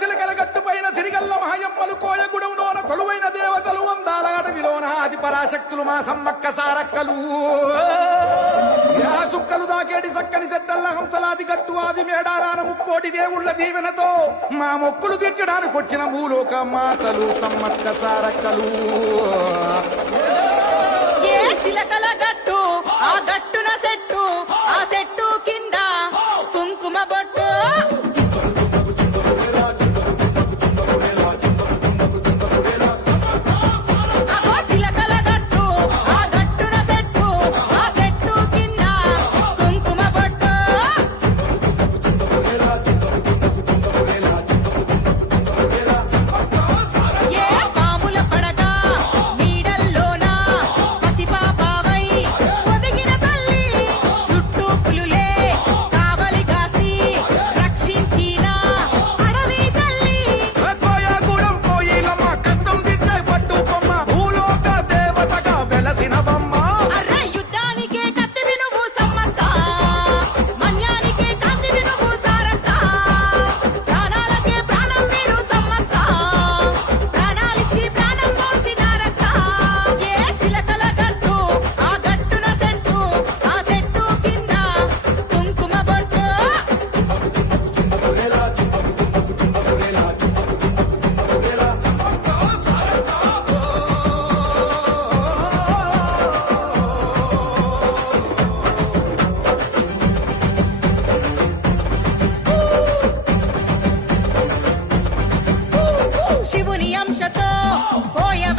సిలకల గట్టుపైన సిరిగల్ల మహయమ్మలు కోయగుడవులోన కొలువైన దేవతలు వందాల అడవిలోన ఆది పరాశక్తులు మా సమ్మక్క సారక్కలు సుక్కలు దాకేటి సక్కని చెట్టల్ల హంసలాది గట్టు ఆది మేడారాన ముక్కోటి దేవుళ్ళ దీవెనతో మా మొక్కులు తీర్చడానికి వచ్చిన భూలోక మాతలు సమ్మక్క సారక్కలు. సిలకల గట్టు ఆ గట్టున సెట్టు ఆ సెట్టు కింద కుంకుమ బొట్టు సిలకల గట్టు ఆ గట్టున సెట్టు ఆ సెట్టు కింద కుంకుమ బొట్టు. ఏ పాముల పడగ నీడల్లోన పసిపాపవై ఒదిగిన తల్లి చుట్టూ పులులే కావలి కాసి రక్షించిన అడవి తల్లి. కోయగూడెం కోయిలమ్మ కష్టం తీర్చే పట్టుకొమ్మ భూలోక దేవతగా వెలసిన బొమ్మ. అర్ర యుద్ధానికే కత్తివి నువ్వు సమ్మక్క, మన్యానికే కాంతివి నువ్వు సారక్క, ప్రాణాలకే ప్రాణం మీరు సమ్మక్క, ప్రాణాలిచ్చి ప్రాణం పోసినారక్క. ఏ సిలకల గట్టు ఆ గట్టున సెట్టు ఆ సెట్టు కింద కుంకుమ బొట్టు. శివుని అంశతో కోయవ